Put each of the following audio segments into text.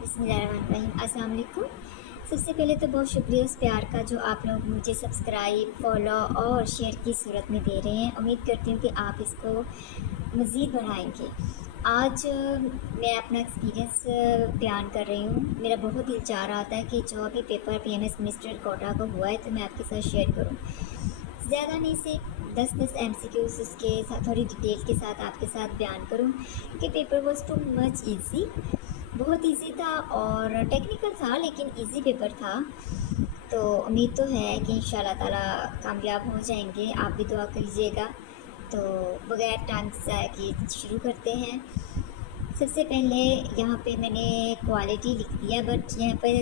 बिस्मिल्लाहिर्रहमानिर्रहीम। अस्सलाम वालेकुम। सबसे पहले तो बहुत शुक्रिया उस प्यार का जो आप लोग मुझे सब्सक्राइब, फॉलो और शेयर की सूरत में दे रहे हैं। उम्मीद करती हूँ कि आप इसको मज़ीद बढ़ाएंगे। आज मैं अपना एक्सपीरियंस बयान कर रही हूँ। मेरा बहुत दिल चाह रहा था कि जो अभी पेपर पीएमएस मिनिस्टर कोटा को हुआ है तो मैं आपके साथ शेयर करूँ। ज़्यादा नहीं से 10 एमसीक्यूज़ उसके साथ थोड़ी डिटेल के साथ आपके साथ बयान करूँ कि paper was too much easy. बहुत इजी था और टेक्निकल था लेकिन इजी पेपर था। तो उम्मीद तो है कि इंशाल्लाह ताला कामयाब हो जाएंगे। आप भी दुआ कीजिएगा। तो बगैर टाइम ज़ाया किए शुरू करते हैं। सबसे पहले यहाँ पे मैंने क्वालिटी लिख दिया, बट यहाँ पर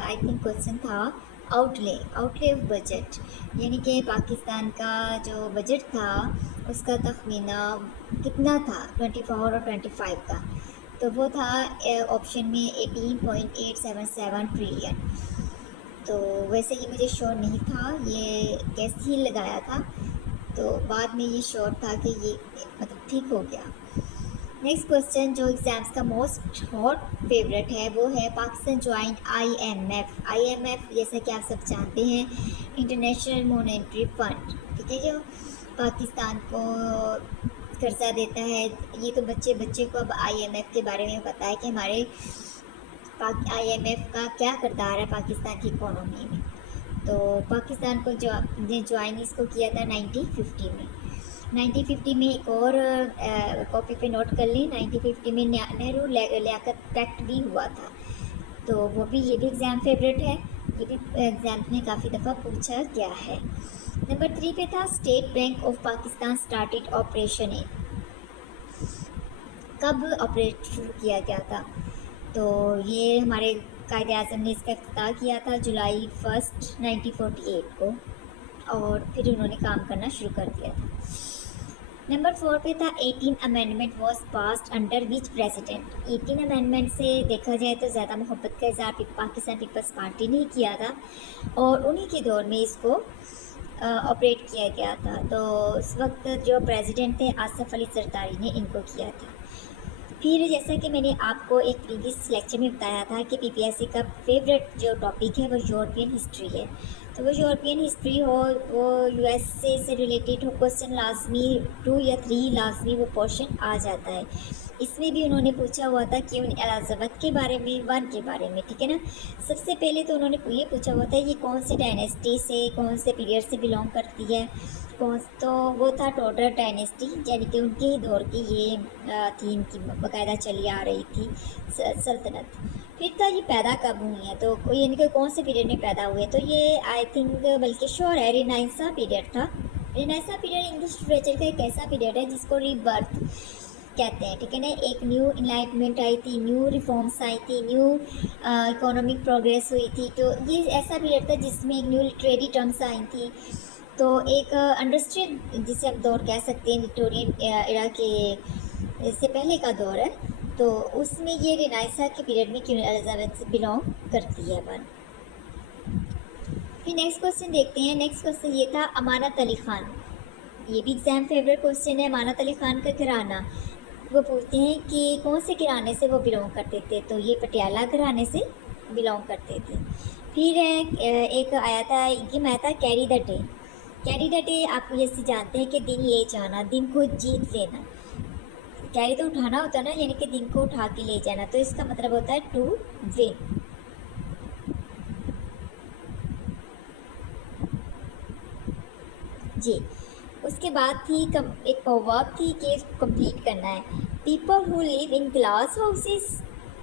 आई थिंक क्वेश्चन था आउटले ऑफ बजट, यानी कि पाकिस्तान का जो बजट था उसका तखमीना कितना था 24 और 25 का। तो वो था ऑप्शन में 18.877 ट्रिलियन। तो वैसे ये मुझे श्योर नहीं था, ये गैस ही लगाया था। तो बाद में ये श्योर था कि ये मतलब ठीक हो गया। नेक्स्ट क्वेश्चन जो एग्ज़ाम्स का मोस्ट हॉट फेवरेट है वो है पाकिस्तान ज्वाइन आईएमएफ जैसा कि आप सब जानते हैं, इंटरनेशनल मॉनेटरी फंड। ठीक है, जो पाकिस्तान को कर्जा देता है। ये तो बच्चे को अब आईएमएफ के बारे में पता है कि हमारे आईएमएफ का क्या किरदार है पाकिस्तान की इकोनॉमी में। तो पाकिस्तान को जो ने ज्वाइन इसको किया था 1950 में। 1950 में एक और कॉपी पे नोट कर लें, 1950 में नेहरू लियाकत पैक्ट भी हुआ था। तो वो भी, ये भी एग्ज़ाम फेवरेट है, ये भी एग्ज़ाम में काफ़ी दफ़ा पूछा गया है। नंबर 3 पे था state bank of Pakistan started operation. कब ऑपरेट शुरू किया गया था? तो ये हमारे कायदे आज़म ने इसका इफ्तिताह किया था जुलाई 1 1948 को, और फिर उन्होंने काम करना शुरू कर दिया था। नंबर 4 पे था 18 amendment was passed under which president. 18 amendment से देखा जाए तो ज़्यादा मोहब्बत का इज़हार पाकिस्तान पीपल्स पार्टी ने किया था और उन्हीं के दौर में इसको ऑपरेट किया गया था। तो उस वक्त जो प्रेसिडेंट थे आसिफ अली जरदारी ने इनको किया था। फिर जैसा कि मैंने आपको एक प्रीवियस लेक्चर में बताया था कि पीपीएससी का फेवरेट जो टॉपिक है वो यूरोपियन हिस्ट्री है। तो वो यूरोपियन हिस्ट्री हो, वो यूएसए से रिलेटेड हो, क्वेश्चन लाजमी 2 या 3 लाजमी वो पोर्शन आ जाता है। इसमें भी उन्होंने पूछा हुआ था क्वीन एलिजाबेथ के बारे में, वन के बारे में। ठीक है ना। सबसे पहले तो उन्होंने ये पूछा हुआ था ये कौन सी डायनेस्टी से, कौन से पीरियड से बिलोंग करती है। कौन, तो वो था टोडर डायनेस्टी, यानी कि उनके ही दौर की ये थी, इनकी बाकायदा चली आ रही थी सल्तनत। फिर था ये पैदा कब हुई है, तो यानी कि कौन से पीरियड में पैदा हुए। तो ये आई थिंक बल्कि श्योर है रिनाइसा पीरियड था। रिनाइसा पीरियड इंग्लिश लिटरेचर का एक ऐसा पीरियड है जिसको रीबर्थ कहते हैं। ठीक है ना। एक न्यू इनलाइटमेंट आई थी, न्यू रिफॉर्म्स आई थी, न्यू इकोनॉमिक प्रोग्रेस हुई थी। तो ये ऐसा पीरियड था जिसमें न्यू लिटरेरी टर्म्स आई थी। तो एक इंडस्ट्रियल जिसे हम दौर कह सकते हैं, विक्टोरियन एरा के से पहले का दौर है। तो उसमें ये रिनाइसा के पीरियड में क्वीन एलिजाबेथ से बिलोंग करती है वन। फिर नेक्स्ट क्वेश्चन देखते हैं। नेक्स्ट क्वेश्चन ये था अमानत अली खान। ये भी एग्जाम फेवरेट क्वेश्चन है। अमानत अली खान का घराना, वो पूछते हैं कि कौन से घराने से वो बिलोंग करते थे। तो ये पटियाला घराने से बिलोंग करते थे। फिर एक आया था, ये आया था carry the day. Carry the day आप जैसे जानते हैं कि दिन ले जाना, दिन को जीत लेना। कैरी तो उठाना होता है ना, यानी कि दिन को उठा के ले जाना। तो इसका मतलब होता है टू विन। जी। उसके बाद थी एक प्रोवर्ब थी कि कंप्लीट करना है। People who live in glass houses,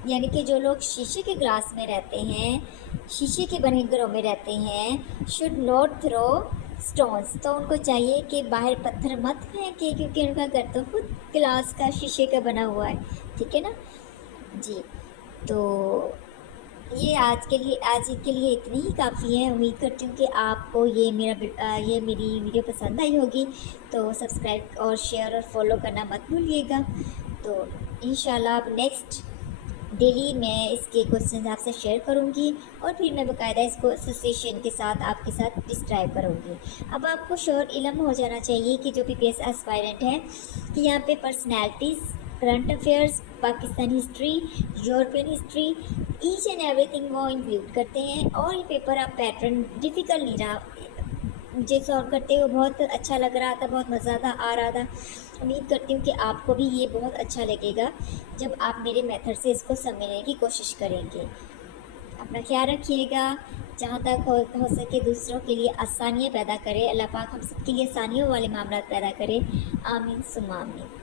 यानी कि जो लोग शीशे के ग्लास में रहते हैं, शीशे के बने घरों में रहते हैं, शुड नॉट थ्रो स्टोन्स। तो उनको चाहिए कि बाहर पत्थर मत फेंके क्योंकि उनका घर तो खुद ग्लास का, शीशे का बना हुआ है। ठीक है ना जी। तो ये आज के लिए इतनी ही काफ़ी है। उम्मीद करती हूँ कि आपको ये मेरी वीडियो पसंद आई होगी। तो सब्सक्राइब और शेयर और फॉलो करना मत भूलिएगा। तो इंशाल्लाह अब नेक्स्ट डेली मैं इसके क्वेश्चन आपसे शेयर करूँगी और फिर मैं बाकायदा इसको एसोसिएशन के साथ आपके साथ डिस्क्राइब करूँगी। अब आपको श्योर इल्म हो जाना चाहिए कि जो पीपीएस एस्पायरेंट है कि यहाँ पे personalities current affairs, Pakistani history, European history, each and everything वो इंक्लूड करते हैं। और ये पेपर आप पैटर्न डिफ़िकल्ट नहीं रहा, मुझे सॉल्व करते हुए बहुत अच्छा लग रहा था, बहुत मज़ा आ रहा था। उम्मीद करती हूँ कि आपको भी ये बहुत अच्छा लगेगा जब आप मेरे मेथड से इसको समझने की कोशिश करेंगे। अपना ख्याल रखिएगा, जहाँ तक हो सके दूसरों के लिए आसानियाँ पैदा करें। अल्लाह पाक हम सब के लिए आसानियों वाले मामला पैदा करे। आमीन सुम्मा आमीन।